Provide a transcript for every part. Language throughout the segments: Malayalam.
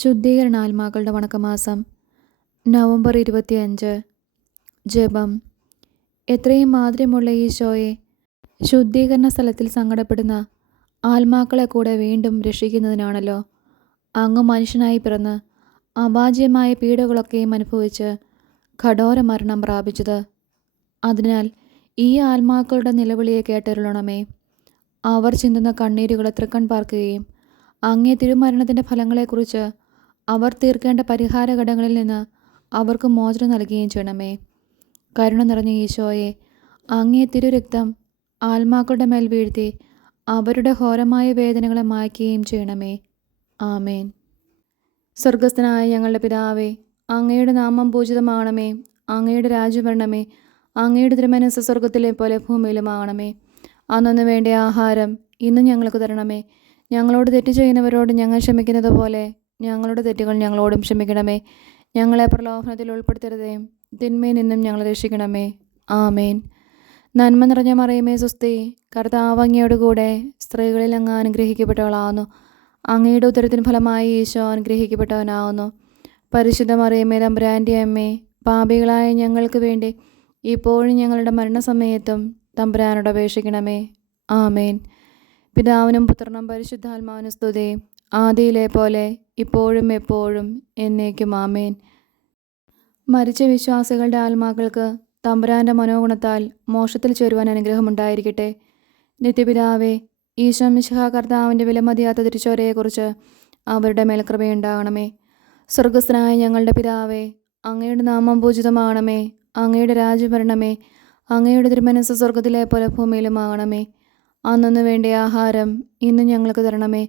ശുദ്ധീകരണ ആത്മാക്കളുടെ വണക്കമാസം. നവംബർ ഇരുപത്തിയഞ്ച്. ജപം. എത്രയും മാധുര്യമുള്ള ഈശോയെ ശുദ്ധീകരണ സ്ഥലത്തിൽ സങ്കടപ്പെടുന്ന ആത്മാക്കളെ കൂടെ വീണ്ടും രക്ഷിക്കുന്നതിനാണല്ലോ അങ്ങ് മനുഷ്യനായി പിറന്ന് അപാജ്യമായ പീഡകളൊക്കെയും അനുഭവിച്ച് കഠോര മരണം പ്രാപിച്ചത്. അതിനാൽ ഈ ആത്മാക്കളുടെ നിലവിളിയെ കേട്ടരുളണമേ. അവർ ചിന്തുന്ന കണ്ണീരുകളെ തൃക്കൺ പാർക്കുകയും അങ്ങേ തിരുമരണത്തിന്റെ ഫലങ്ങളെക്കുറിച്ച് അവർ തീർക്കേണ്ട പരിഹാര ഘടകങ്ങളിൽ നിന്ന് അവർക്ക് മോചനം നൽകുകയും ചെയ്യണമേ. കരുണ നിറഞ്ഞ ഈശോയെ അങ്ങേ തിരുരക്തം ആത്മാക്കളുടെ മേൽ വീഴ്ത്തി അവരുടെ ഘോരമായ വേദനകളെ മായ്ക്കുകയും ചെയ്യണമേ. ആമേൻ. സ്വർഗസ്ഥനായ ഞങ്ങളുടെ പിതാവേ അങ്ങയുടെ നാമം പൂജിതമാണമേ അങ്ങയുടെ രാജ്യം വരണമേ. അങ്ങയുടെ തിരുമനസ് സ്വർഗത്തിലെ പോലെ ഭൂമിയിലുമാകണമേ. അന്നു വേണ്ട ആഹാരം ഇന്നും ഞങ്ങൾക്ക് തരണമേ. ഞങ്ങളോട് തെറ്റ് ചെയ്യുന്നവരോട് ഞങ്ങൾ ക്ഷമിക്കുന്നത് പോലെ ഞങ്ങളുടെ തെറ്റുകൾ ഞങ്ങളോടും ക്ഷമിക്കണമേ. ഞങ്ങളെ പ്രലോഭനത്തിൽ ഉൾപ്പെടുത്തരുതേ. തിന്മയിൽ നിന്നും ഞങ്ങളെ രക്ഷിക്കണമേ. ആമേൻ. നന്മ നിറഞ്ഞ മറിയമേ സുസ്തി. കർത്താവങ്ങിയോടുകൂടെ കൂടെ സ്ത്രീകളിൽ അങ്ങ് അനുഗ്രഹിക്കപ്പെട്ടവളാവുന്നു. അങ്ങയുടെ ഉത്തരത്തിന് ഫലമായി ഈശോ അനുഗ്രഹിക്കപ്പെട്ടവനാവുന്നു. പരിശുദ്ധ മറിയമേ തമ്പുരാന്റെ അമ്മേ പാപികളായ ഞങ്ങൾക്ക് വേണ്ടി ഇപ്പോഴും ഞങ്ങളുടെ മരണസമയത്തും തമ്പുരാനോട് അപേക്ഷിക്കണമേ. ആമേൻ. പിതാവിനും പുത്രനും പരിശുദ്ധാത്മാവിനും സ്തുതി. ആദിയിലെ പോലെ ഇപ്പോഴും എപ്പോഴും എന്നേക്കും ആമേൻ. മരിച്ച വിശ്വാസികളുടെ ആത്മാക്കൾക്ക് തമ്പുരാന്റെ മനോഗുണത്താൽ മോക്ഷത്തിൽ ചേരുവാൻ അനുഗ്രഹമുണ്ടായിരിക്കട്ടെ. നിത്യപിതാവേ ഈശോ മിശിഹ കർത്താവിന്റെ വിലമതിയാത്ത തിരിച്ചോരയെക്കുറിച്ച് അവരുടെ മേൽ കൃപയുണ്ടാകണമേ സ്വർഗസ്ഥനായ ഞങ്ങളുടെ പിതാവേ അങ്ങയുടെ നാമം പൂജിതമാകണമേ. അങ്ങയുടെ രാജ്യം വരണമേ. അങ്ങയുടെ തിരുമനസ് സ്വർഗത്തിലെ പോലെ ഭൂമിയിലുമാകണമേ. അന്നു വേണ്ട ആഹാരം ഇന്ന് ഞങ്ങൾക്ക് തരണമേ.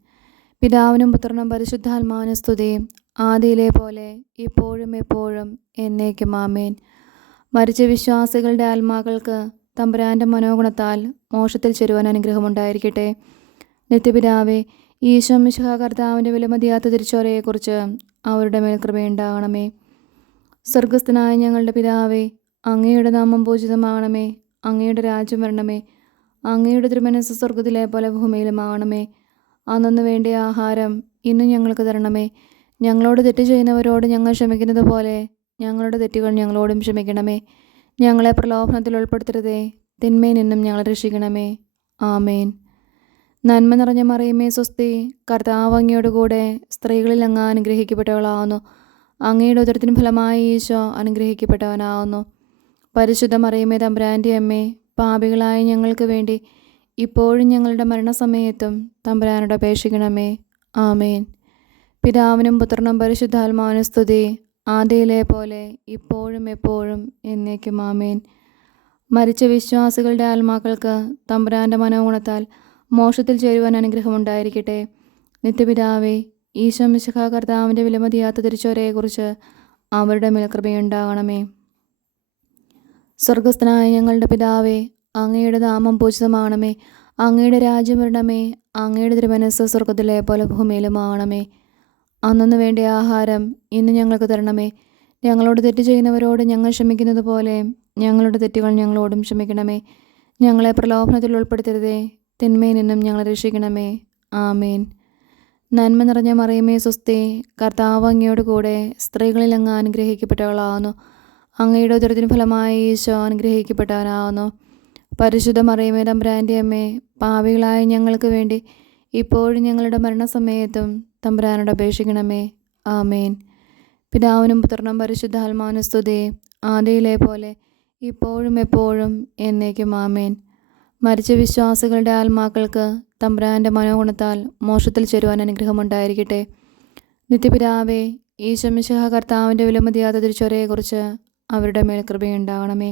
പിതാവിനും പുത്രനും പരിശുദ്ധാത്മാവിനും സ്തുതി. ആദിയിലെ പോലെ ഇപ്പോഴും എപ്പോഴും എന്നേക്കും ആമേൻ. മരിച്ച വിശ്വാസികളുടെ ആത്മാക്കൾക്ക് തമ്പുരാന്റെ മനോഗുണത്താൽ മോക്ഷത്തിൽ ചെരുവാൻ അനുഗ്രഹമുണ്ടായിരിക്കട്ടെ. നിത്യപിതാവെ ഈശോ മിശുഹ കർത്താവിന്റെ വിലമതിയാത്ത തിരിച്ചോരയെക്കുറിച്ച് അവരുടെ മേൽ കൃപയുണ്ടാകണമേ. സ്വർഗസ്ഥനായ ഞങ്ങളുടെ പിതാവേ അങ്ങയുടെ നാമം പൂജിതമാകണമേ. അങ്ങയുടെ രാജ്യം വരണമേ. അങ്ങയുടെ തിരുമനസ് സ്വർഗത്തിലെ പോലെ ഭൂമിയിലുമാകണമേ അന്നു വേണ്ടിയ ആഹാരം ഇന്നും ഞങ്ങൾക്ക് തരണമേ. ഞങ്ങളോട് തെറ്റ് ചെയ്യുന്നവരോട് ഞങ്ങൾ ക്ഷമിക്കുന്നത് പോലെ ഞങ്ങളുടെ തെറ്റുകൾ ഞങ്ങളോടും ക്ഷമിക്കണമേ. ഞങ്ങളെ പ്രലോഭനത്തിൽ ഉൾപ്പെടുത്തരുതേ. തിന്മയിൽ നിന്നും ഞങ്ങളെ രക്ഷിക്കണമേ. ആമേൻ. നന്മ നിറഞ്ഞ മറിയമേ സ്വസ്തി കർത്താവ് കൂടെ സ്ത്രീകളിൽ അങ്ങ് അനുഗ്രഹിക്കപ്പെട്ടവളാവുന്നു. അങ്ങയുടെ ഉദരത്തിന് ഫലമായി ഈശോ അനുഗ്രഹിക്കപ്പെട്ടവനാവുന്നു. പരിശുദ്ധ മറിയമേ തമ്പ്രാന്റെ അമ്മേ പാപികളായ ഞങ്ങൾക്ക് വേണ്ടി ഇപ്പോഴും ഞങ്ങളുടെ മരണസമയത്തും തമ്പുരാനോട് അപേക്ഷിക്കണമേ. ആമേൻ. പിതാവിനും പുത്രനും പരിശുദ്ധാത്മാവിനും സ്തുതി. ആദ്യയിലെ പോലെ ഇപ്പോഴും എപ്പോഴും എന്നേക്കും ആമേൻ. മരിച്ച വിശ്വാസികളുടെ ആത്മാക്കൾക്ക് തമ്പുരാന്റെ മനോഗുണത്താൽ മോക്ഷത്തിൽ ചേരുവാൻ അനുഗ്രഹമുണ്ടായിരിക്കട്ടെ. നിത്യപിതാവേ ഈശോ മിശിഹ കർത്താവിന്റെ വിലമതിയാത്ത തിരിച്ചോരയെക്കുറിച്ച് അവരുടെ മേൽക്കൃപയുണ്ടാകണമേ. സ്വർഗസ്ഥനായ ഞങ്ങളുടെ പിതാവേ അങ്ങയുടെ നാമം പൂജിതമാണമേ. അങ്ങയുടെ രാജ്യം വരണമേ അങ്ങയുടെ തിരുമനസ് സ്വർഗത്തിലെ പോലെ ഭൂമിയിലുമാകണമേ അന്നു വേണ്ട ആഹാരം ഇന്ന് ഞങ്ങൾക്ക് തരണമേ. ഞങ്ങളോട് തെറ്റ് ചെയ്യുന്നവരോട് ഞങ്ങൾ ക്ഷമിക്കുന്നത് പോലെ ഞങ്ങളുടെ തെറ്റുകൾ ഞങ്ങളോടും ക്ഷമിക്കണമേ. ഞങ്ങളെ പ്രലോഭനത്തിൽ ഉൾപ്പെടുത്തരുതേ. തിന്മയിൽ നിന്നും ഞങ്ങളെ രക്ഷിക്കണമേ. ആമേൻ. നന്മ നിറഞ്ഞ മറിയമേ സ്വസ്തി. കർത്താവ് അങ്ങയോട് കൂടെ സ്ത്രീകളിൽ അങ്ങ് അനുഗ്രഹിക്കപ്പെട്ടവളാവുന്നു. അങ്ങയുടെ ഉദരത്തിന് ഫലമായി ഈശോ അനുഗ്രഹിക്കപ്പെട്ടവനാവുന്നു പരിശുദ്ധ മറിയമേ തമ്പുരാന്റെ അമ്മേ പാവികളായ ഞങ്ങൾക്ക് വേണ്ടി ഇപ്പോഴും ഞങ്ങളുടെ മരണസമയത്തും തമ്പുരാനോട് അപേക്ഷിക്കണമേ. ആമേൻ. പിതാവിനും പുത്രനും പരിശുദ്ധ സ്തുതി. ആദിയിലെ പോലെ ഇപ്പോഴും എപ്പോഴും എന്നേക്കും ആമേൻ. മരിച്ച വിശ്വാസികളുടെ ആത്മാക്കൾക്ക് തമ്പുരാന്റെ മനോഗുണത്താൽ മോക്ഷത്തിൽ ചേരുവാൻ അനുഗ്രഹമുണ്ടായിരിക്കട്ടെ. നിത്യപിതാവേ ഈശമിശഹ കർത്താവിന്റെ വിലമതിയാത്ത തിരിച്ചൊരയെക്കുറിച്ച് അവരുടെ മേൽ കൃപയുണ്ടാകണമേ.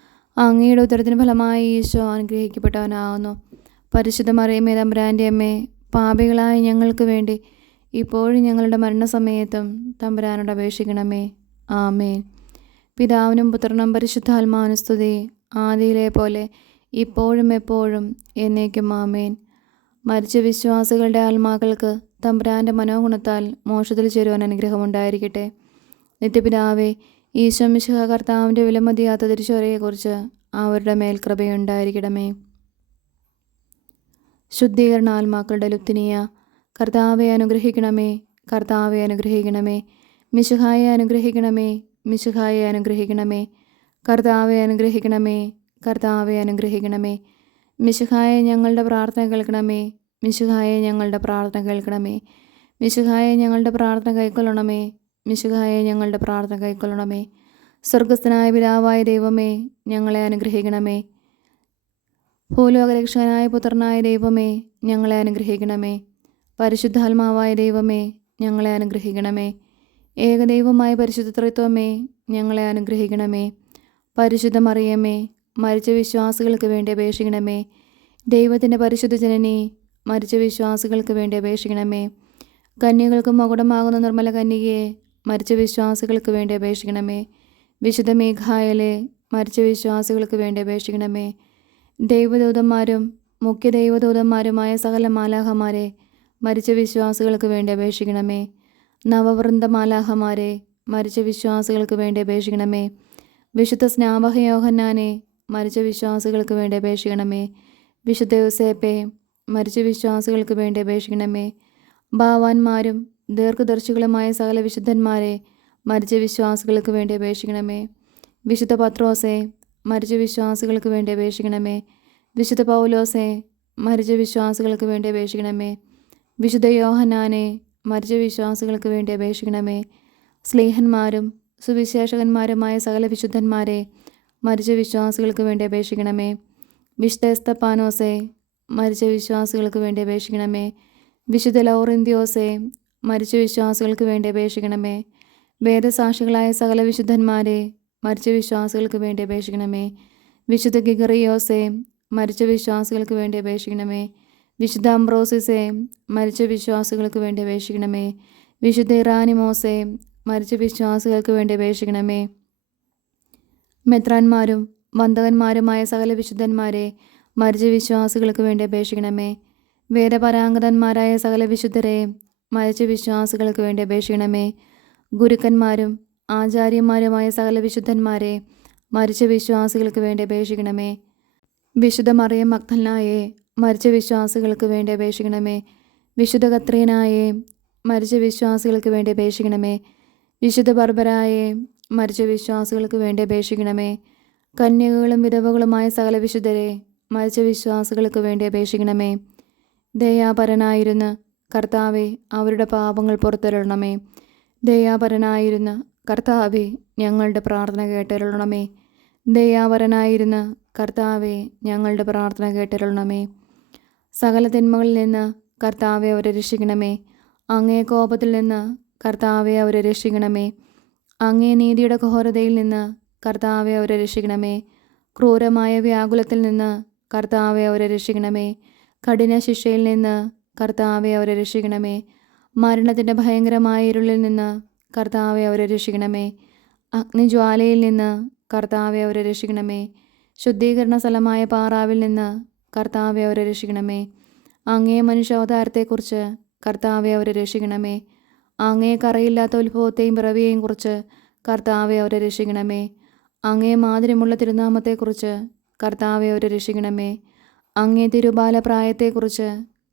അങ്ങയുടെ ഉത്തരത്തിന് ഫലമായി ഈശോ അനുഗ്രഹിക്കപ്പെട്ടവനാകുന്നു പരിശുദ്ധ മറിയമ്മേ തമ്പുരാന്റെ അമ്മേ പാപികളായ ഞങ്ങൾക്ക് വേണ്ടി ഇപ്പോഴും ഞങ്ങളുടെ മരണസമയത്തും തമ്പുരാനോട് അപേക്ഷിക്കണമേ. ആമേൻ. പിതാവിനും പുത്രനും പരിശുദ്ധാത്മാനുസ്തുതി ആദിയിലെ പോലെ ഇപ്പോഴും എപ്പോഴും എന്നേക്കും ആമേൻ. മരിച്ച വിശ്വാസികളുടെ ആത്മാക്കൾക്ക് തമ്പുരാന്റെ മനോഗുണത്താൽ മോക്ഷത്തിൽ ചേരുവാൻ അനുഗ്രഹമുണ്ടായിരിക്കട്ടെ. നിത്യപിതാവേ ഈശോ കർത്താവിന്റെ വിലമതിയാത്ത തിരിച്ചോരയെക്കുറിച്ച് അവരുടെ മേൽ കൃപയുണ്ടായിരിക്കണമേ ശുദ്ധീകരണ ആത്മാക്കളുടെ ലുപ്തിനിയ കർത്താവെ അനുഗ്രഹിക്കണമേ കർത്താവെ അനുഗ്രഹിക്കണമേ മിശുഹായെ അനുഗ്രഹിക്കണമേ മിശുഹായെ അനുഗ്രഹിക്കണമേ കർത്താവെ അനുഗ്രഹിക്കണമേ കർത്താവെ അനുഗ്രഹിക്കണമേ മിശുഹായെ ഞങ്ങളുടെ പ്രാർത്ഥന കേൾക്കണമേ മിശുഹായെ ഞങ്ങളുടെ പ്രാർത്ഥന കേൾക്കണമേ മിശുഹായെ ഞങ്ങളുടെ പ്രാർത്ഥന കൈക്കൊള്ളണമേ മിശുഹായെ ഞങ്ങളുടെ പ്രാർത്ഥന കൈക്കൊള്ളണമേ. സ്വർഗസ്ഥനായ പിതാവായ ദൈവമേ ഞങ്ങളെ അനുഗ്രഹിക്കണമേ. ഭൂലോകരക്ഷകനായ പുത്രനായ ദൈവമേ ഞങ്ങളെ അനുഗ്രഹിക്കണമേ. പരിശുദ്ധാത്മാവായ ദൈവമേ ഞങ്ങളെ അനുഗ്രഹിക്കണമേ. ഏകദൈവമായ പരിശുദ്ധ ത്രിത്വമേ ഞങ്ങളെ അനുഗ്രഹിക്കണമേ. പരിശുദ്ധമറിയമേ മരിച്ച വിശ്വാസികൾക്ക് വേണ്ടി അപേക്ഷിക്കണമേ. ദൈവത്തിന്റെ പരിശുദ്ധ ജനനി മരിച്ച വിശ്വാസികൾക്ക് വേണ്ടി അപേക്ഷിക്കണമേ. കന്യകൾക്ക് മകുടമാകുന്ന നിർമ്മല കന്യകയെ മരിച്ച വിശ്വാസികൾക്ക് വേണ്ടി അപേക്ഷിക്കണമേ. വിശുദ്ധ മേഘായലെ മരിച്ച വിശ്വാസികൾക്ക് വേണ്ടി അപേക്ഷിക്കണമേ. ദൈവദൂതന്മാരും മുഖ്യ ദൈവദൂതന്മാരുമായ സകല മാലാഹമാരെ മരിച്ച വിശ്വാസികൾക്ക് വേണ്ടി അപേക്ഷിക്കണമേ. നവവൃന്ദ മാലാഹമാരെ മരിച്ച വിശ്വാസികൾക്ക് വേണ്ടി അപേക്ഷിക്കണമേ. വിശുദ്ധ സ്നാപക യോഹന്നാനെ മരിച്ച വിശ്വാസികൾക്ക് വേണ്ടി അപേക്ഷിക്കണമേ. വിശുദ്ധ യുസേപ്പെ മരിച്ച വിശ്വാസികൾക്ക് വേണ്ടി അപേക്ഷിക്കണമേ. ഭാവാന്മാരും ദീർഘദർശികളുമായ സകല വിശുദ്ധന്മാരെ മരിച്ച വിശ്വാസികൾക്ക് വേണ്ടി അപേക്ഷിക്കണമേ. വിശുദ്ധ പത്രോസെ മരിച്ച വിശ്വാസികൾക്ക് വേണ്ടി അപേക്ഷിക്കണമേ. വിശുദ്ധ പൗലോസെ മരിച്ച വിശ്വാസികൾക്ക് വേണ്ടി അപേക്ഷിക്കണമേ. വിശുദ്ധ യോഹനാനെ മരിച്ച വിശ്വാസികൾക്ക് വേണ്ടി അപേക്ഷിക്കണമേ. സ്നേഹന്മാരും സുവിശേഷകന്മാരുമായ സകല വിശുദ്ധന്മാരെ മരിച്ച വിശ്വാസികൾക്ക് വേണ്ടി അപേക്ഷിക്കണമേ. വിശുദ്ധ മരിച്ച വിശ്വാസികൾക്ക് വേണ്ടി അപേക്ഷിക്കണമേ. വിശുദ്ധ ലൗറിന്ത്യോസെ മരിച്ച വിശ്വാസികൾക്ക് വേണ്ടി അപേക്ഷിക്കണമേ. വേദസാക്ഷികളായ സകല വിശുദ്ധന്മാരെ മരിച്ച വിശ്വാസികൾക്ക് വേണ്ടി അപേക്ഷിക്കണമേ. വിശുദ്ധ ഗിഗറിയോസെ മരിച്ച വിശ്വാസികൾക്ക് വേണ്ടി അപേക്ഷിക്കണമേ. വിശുദ്ധ അംബ്രോസിസെ മരിച്ച വിശ്വാസികൾക്ക് വേണ്ടി അപേക്ഷിക്കണമേ. വിശുദ്ധ ഇറാനിമോസെ മരിച്ച വിശ്വാസികൾക്ക് വേണ്ടി അപേക്ഷിക്കണമേ. മെത്രാന്മാരും വന്ദകന്മാരുമായ സകല വിശുദ്ധന്മാരെ മരിച്ച വിശ്വാസികൾക്ക് വേണ്ടി അപേക്ഷിക്കണമേ. വേദപരാംഗതന്മാരായ സകല വിശുദ്ധരെ മരിച്ച വിശ്വാസികൾക്ക് വേണ്ടി അപേക്ഷിക്കണമേ. ഗുരുക്കന്മാരും ആചാര്യന്മാരുമായ സകല വിശുദ്ധന്മാരെ മരിച്ച വിശ്വാസികൾക്ക് വേണ്ടി അപേക്ഷിക്കണമേ. വിശുദ്ധ മറിയം മക്തനായെ മരിച്ച വിശ്വാസികൾക്ക് വേണ്ടി അപേക്ഷിക്കണമേ. വിശുദ്ധ കത്രീനായെ മരിച്ച വിശ്വാസികൾക്ക് വേണ്ടി അപേക്ഷിക്കണമേ. വിശുദ്ധ ബർബരായെ മരിച്ച വിശ്വാസികൾക്ക് വേണ്ടി അപേക്ഷിക്കണമേ. കന്യകകളും വിധവകളുമായ സകല വിശുദ്ധരെ മരിച്ച വിശ്വാസികൾക്ക് വേണ്ടി അപേക്ഷിക്കണമേ. ദയാപരനായിരുന്ന കർത്താവെ അവരുടെ പാപങ്ങൾ പുറത്തിരണമേ ദയാപരനായിരുന്ന കർത്താവെ ഞങ്ങളുടെ പ്രാർത്ഥന കേട്ടരുളണമേ. ദയാപരനായിരുന്ന കർത്താവെ ഞങ്ങളുടെ പ്രാർത്ഥന കേട്ടരുളണമേ. സകല തിന്മകളിൽ നിന്ന് കർത്താവെ അവരെ രക്ഷിക്കണമേ. അങ്ങേ കോപത്തിൽ നിന്ന് കർത്താവെ അവരെ രക്ഷിക്കണമേ. അങ്ങേ നീതിയുടെ ഘോരതയിൽ നിന്ന് കർത്താവെ അവരെ രക്ഷിക്കണമേ. ക്രൂരമായ വ്യാകുലത്തിൽ നിന്ന് കർത്താവെ അവരെ രക്ഷിക്കണമേ. കഠിന ശിക്ഷയിൽ നിന്ന് കർത്താവെ അവരെ രക്ഷിക്കണമേ. മരണത്തിന്റെ ഭയങ്കരമായ ഇരുളിൽ നിന്ന് കർത്താവെ അവരെ രക്ഷിക്കണമേ. അഗ്നിജ്വാലയിൽ നിന്ന് കർത്താവെ അവരെ രക്ഷിക്കണമേ. ശുദ്ധീകരണ സ്ഥലമായ പാറാവിൽ നിന്ന് കർത്താവെ അവരെ രക്ഷിക്കണമേ. അങ്ങേ മനുഷ്യാവതാരത്തെക്കുറിച്ച് കർത്താവെ അവരെ രക്ഷിക്കണമേ. അങ്ങേ കറയില്ലാത്ത ഉത്ഭവത്തെയും പിറവിയെയും കുറിച്ച് കർത്താവെ അവരെ രക്ഷിക്കണമേ. അങ്ങേ മാതിരിമുള്ള തിരുനാമത്തെക്കുറിച്ച് കർത്താവെ അവരെ രക്ഷിക്കണമേ. അങ്ങേ തിരുബാല പ്രായത്തെക്കുറിച്ച്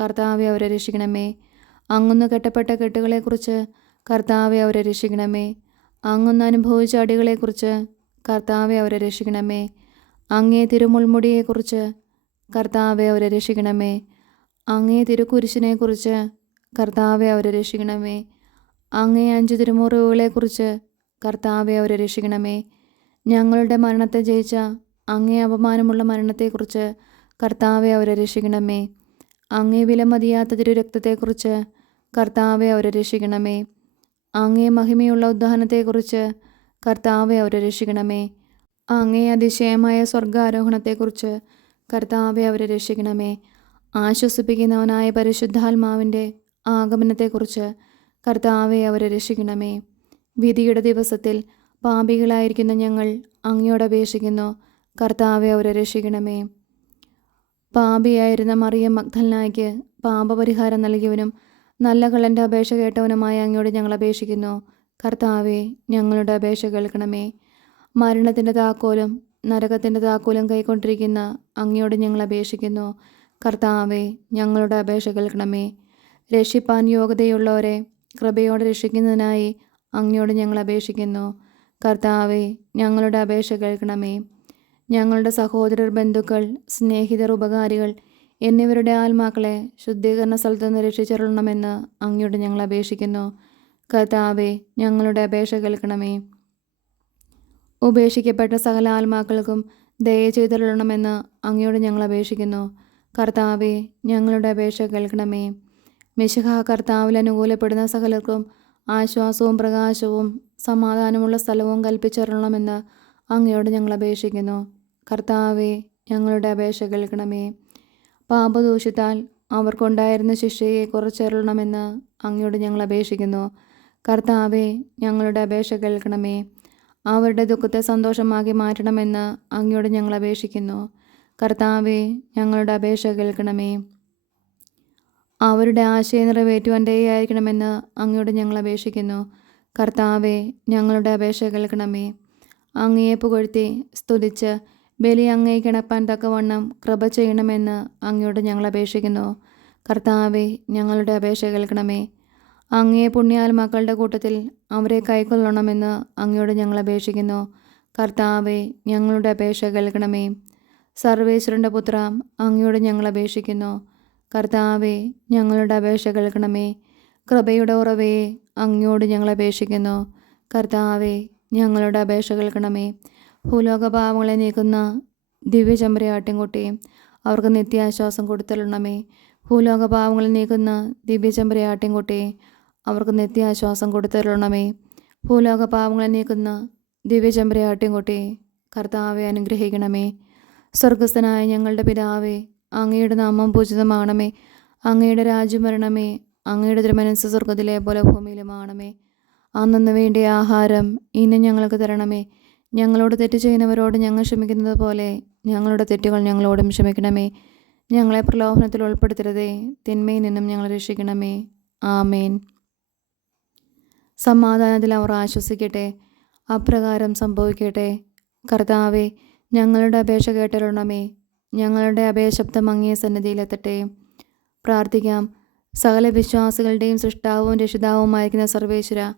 കർത്താവെ അവരെ രക്ഷിക്കണമേ. അങ്ങുന്ന് കെട്ടപ്പെട്ട കെട്ടുകളെക്കുറിച്ച് കർത്താവെ അവരെ രക്ഷിക്കണമേ. അങ്ങുന്ന് അനുഭവിച്ച അടികളെക്കുറിച്ച് കർത്താവെ അവരെ രക്ഷിക്കണമേ. അങ്ങേ തിരുമുൾമുടിയെക്കുറിച്ച് കർത്താവെ അവരെ രക്ഷിക്കണമേ. അങ്ങേ തിരുക്കുരിശിനെക്കുറിച്ച് കർത്താവെ അവരെ രക്ഷിക്കണമേ. അങ്ങേ അഞ്ച് തിരുമുറിവുകളെക്കുറിച്ച് കർത്താവെ അവരെ രക്ഷിക്കണമേ. ഞങ്ങളുടെ മരണത്തെ ജയിച്ച അങ്ങേ അപമാനമുള്ള മരണത്തെക്കുറിച്ച് കർത്താവെ അവരെ രക്ഷിക്കണമേ. അങ്ങേ വിലമതിയാത്ത തിരുരക്തത്തെക്കുറിച്ച് കർത്താവെ അവരെ രക്ഷിക്കണമേ. അങ്ങേ മഹിമയുള്ള ഉദ്ധാനത്തെക്കുറിച്ച് കർത്താവെ അവരെ രക്ഷിക്കണമേ. അങ്ങേ അതിശയമായ സ്വർഗാരോഹണത്തെക്കുറിച്ച് കർത്താവെ അവരെ രക്ഷിക്കണമേ. ആശ്വസിപ്പിക്കുന്നവനായ പരിശുദ്ധാത്മാവിന്റെ ആഗമനത്തെക്കുറിച്ച് കർത്താവെ അവരെ രക്ഷിക്കണമേ. വിധിയുടെ ദിവസത്തിൽ പാപികളായിരിക്കുന്ന ഞങ്ങൾ അങ്ങയോട് അപേക്ഷിക്കുന്നു. കർത്താവെ അവരെ രക്ഷിക്കണമേ. പാപിയായിരുന്ന മറിയം മഗ്ദലനായ്ക്ക് പാപപരിഹാരം നൽകിയവനും നല്ല കള്ളന്റെ അപേക്ഷ കേട്ടവനുമായ അങ്ങയോട് ഞങ്ങൾ അപേക്ഷിക്കുന്നു. കർത്താവെ ഞങ്ങളുടെ അപേക്ഷ കേൾക്കണമേ. മരണത്തിന്റെ താക്കോലും നരകത്തിന്റെ താക്കോലും കൈക്കൊണ്ടിരിക്കുന്ന അങ്ങയോട് ഞങ്ങൾ അപേക്ഷിക്കുന്നു. കർത്താവെ ഞങ്ങളുടെ അപേക്ഷ കേൾക്കണമേ. രക്ഷിപ്പാൻ യോഗ്യതയുള്ളവരെ കൃപയോടെ രക്ഷിക്കുന്നതിനായി അങ്ങയോട് ഞങ്ങൾ അപേക്ഷിക്കുന്നു. കർത്താവെ ഞങ്ങളുടെ അപേക്ഷ കേൾക്കണമേ. ഞങ്ങളുടെ സഹോദരർ ബന്ധുക്കൾ സ്നേഹിതർ ഉപകാരികൾ എന്നിവരുടെ ആത്മാക്കളെ ശുദ്ധീകരണ സ്ഥലത്ത് നിന്ന് രക്ഷിച്ചറിയണമെന്ന് അങ്ങയോട് ഞങ്ങൾ അപേക്ഷിക്കുന്നു. കർത്താവെ ഞങ്ങളുടെ അപേക്ഷ കേൾക്കണമേ. ഉപേക്ഷിക്കപ്പെട്ട സകല ആത്മാക്കൾക്കും ദയ ചെയ്തരുളണമെന്ന് അങ്ങയോട് ഞങ്ങൾ അപേക്ഷിക്കുന്നു. കർത്താവെ ഞങ്ങളുടെ അപേക്ഷ കേൾക്കണമേ. മിശിഹ കർത്താവിൽ അനുകൂലപ്പെടുന്ന സകലർക്കും ആശ്വാസവും പ്രകാശവും സമാധാനമുള്ള സ്ഥലവും കൽപ്പിച്ചറിയണമെന്ന് അങ്ങയോട് ഞങ്ങൾ അപേക്ഷിക്കുന്നു. കർത്താവെ ഞങ്ങളുടെ അപേക്ഷ കേൾക്കണമേ. പാപദോഷത്താൽ അവർക്കുണ്ടായിരുന്ന ശിക്ഷയെ കുറച്ചരുളണമെന്ന് അങ്ങയോട് ഞങ്ങൾ അപേക്ഷിക്കുന്നു. കർത്താവെ ഞങ്ങളുടെ അപേക്ഷ കേൾക്കണമേ. അവരുടെ ദുഃഖത്തെ സന്തോഷമാക്കി മാറ്റണമെന്ന് അങ്ങയോട് ഞങ്ങൾ അപേക്ഷിക്കുന്നു. കർത്താവെ ഞങ്ങളുടെ അപേക്ഷ കേൾക്കണമേ. അവരുടെ ആശയം നിറവേറ്റുവാൻ ദയായിരിക്കണമെന്ന് അങ്ങയോട് ഞങ്ങൾ അപേക്ഷിക്കുന്നു. കർത്താവെ ഞങ്ങളുടെ അപേക്ഷ കേൾക്കണമേ. അങ്ങയെ പുകഴ്ത്തി സ്തുതിച്ച് ബലി അങ്ങേ കിണപ്പാൻ തക്കവണ്ണം കൃപ ചെയ്യണമെന്ന് അങ്ങയോട് ഞങ്ങൾ അപേക്ഷിക്കുന്നു. കർത്താവെ ഞങ്ങളുടെ അപേക്ഷ കേൾക്കണമേ. അങ്ങേ പുണ്യാത്മാക്കളുടെ കൂട്ടത്തിൽ അവരെ കൈക്കൊള്ളണമെന്ന് അങ്ങയോട് ഞങ്ങൾ അപേക്ഷിക്കുന്നു. കർത്താവെ ഞങ്ങളുടെ അപേക്ഷ കേൾക്കണമേ. സർവേശ്വരന്റെ പുത്ര അങ്ങയോട് ഞങ്ങൾ അപേക്ഷിക്കുന്നു. കർത്താവെ ഞങ്ങളുടെ അപേക്ഷ കേൾക്കണമേ. കൃപയുടെ ഉറവയെ അങ്ങയോട് ഞങ്ങൾ അപേക്ഷിക്കുന്നു. കർത്താവെ ഞങ്ങളുടെ അപേക്ഷ കേൾക്കണമേ. ഭൂലോകപാവങ്ങളെ നീക്കുന്ന ദിവ്യചമ്പരയാട്ടിൻകുട്ടിയും അവർക്ക് നിത്യാശ്വാസം കൊടുത്തള്ളണമേ ഭൂലോകഭാവങ്ങളെ നീക്കുന്ന ദിവ്യചമ്പരയാട്ടിൻകുട്ടി അവർക്ക് നിത്യാശ്വാസം കൊടുത്തള്ളണമേ ഭൂലോകഭാവങ്ങളെ നീക്കുന്ന ദിവ്യചമ്പരയാട്ടിൻകുട്ടിയെ കർത്താവെ അനുഗ്രഹിക്കണമേ. സ്വർഗസ്ഥനായ ഞങ്ങളുടെ പിതാവേ അങ്ങയുടെ നാമം പൂജിതമാണമേ. അങ്ങയുടെ രാജ്യം വരണമേ. അങ്ങയുടെ തിരുമനസ് സ്വർഗത്തിലെ പോലെ ഭൂമിയിലുമാണമേ അന്നു വേണ്ടിയ ആഹാരം ഇന്ന് ഞങ്ങൾക്ക് തരണമേ. ഞങ്ങളോട് തെറ്റ് ചെയ്യുന്നവരോട് ഞങ്ങൾ ക്ഷമിക്കുന്നത് പോലെ ഞങ്ങളുടെ തെറ്റുകൾ ഞങ്ങളോടും ക്ഷമിക്കണമേ. ഞങ്ങളെ പ്രലോഭനത്തിൽ ഉൾപ്പെടുത്തരുതേ. തിന്മയിൽ നിന്നും ഞങ്ങളെ രക്ഷിക്കണമേ. ആമേൻ. സമാധാനത്തിൽ അവർ ആശ്വസിക്കട്ടെ. അപ്രകാരം സംഭവിക്കട്ടെ. കർത്താവെ ഞങ്ങളുടെ അപേക്ഷ കേട്ടരുണമേ ഞങ്ങളുടെ അപേശബ്ദം മങ്ങിയ സന്നിധിയിലെത്തട്ടെ പ്രാർത്ഥിക്കാം. സകല വിശ്വാസികളുടെയും സൃഷ്ടാവും രക്ഷിതാവുമായിരിക്കുന്ന സർവേശ്വര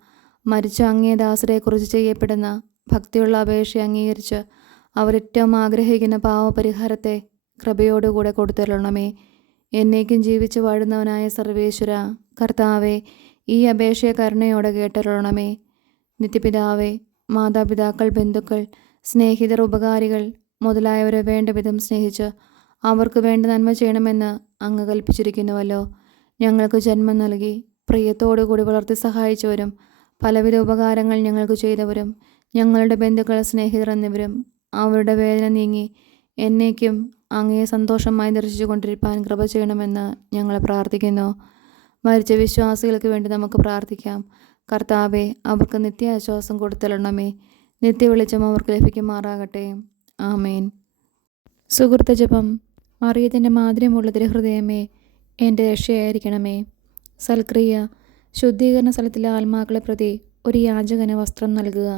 മരിച്ച അങ്ങേ ദാസരെക്കുറിച്ച് ചെയ്യപ്പെടുന്ന ഭക്തിയുള്ള അപേക്ഷ അംഗീകരിച്ച് അവരേറ്റവും ആഗ്രഹിക്കുന്ന പാവപരിഹാരത്തെ കൃപയോടുകൂടെ കൊടുത്തരണമേ എന്നേക്കും ജീവിച്ചു വാഴുന്നവനായ സർവേശ്വര കർത്താവെ ഈ അപേക്ഷയെ കരുണയോടെ കേട്ടരുളണമേ നിത്യപിതാവേ മാതാപിതാക്കൾ ബന്ധുക്കൾ സ്നേഹിതർ ഉപകാരികൾ മുതലായവരെ വേണ്ട വിധം സ്നേഹിച്ച് അവർക്ക് വേണ്ട നന്മ ചെയ്യണമെന്ന് അങ്ങ് കൽപ്പിച്ചിരിക്കുന്നുവല്ലോ. ഞങ്ങൾക്ക് ജന്മം നൽകി പ്രിയത്തോടുകൂടി വളർത്തി സഹായിച്ചവരും പലവിധ ഉപകാരങ്ങൾ ഞങ്ങൾക്ക് ചെയ്തവരും ഞങ്ങളുടെ ബന്ധുക്കൾ സ്നേഹിതർ എന്നിവരും അവരുടെ വേദന നീങ്ങി എന്നേക്കും അങ്ങയെ സന്തോഷമായി ദർശിച്ചു കൊണ്ടിരിക്കാൻ കൃപ ചെയ്യണമെന്ന് ഞങ്ങൾ പ്രാർത്ഥിക്കുന്നു. മരിച്ച വിശ്വാസികൾക്ക് വേണ്ടി നമുക്ക് പ്രാർത്ഥിക്കാം. കർത്താവെ അവർക്ക് നിത്യാശ്വാസം നിത്യ വെളിച്ചം അവർക്ക് ലഭിക്കുമാറാകട്ടെ. ആമേൻ. സുഹൃത്ത ജപം. മറിയത്തിന്റെ മാധുര്യമുള്ള ഹൃദയമേ എന്റെ രക്ഷയായിരിക്കണമേ. സൽക്രിയ. ശുദ്ധീകരണ സ്ഥലത്തിലെ ആത്മാക്കളെ പ്രതി ഒരു യാചകന് വസ്ത്രം നൽകുക.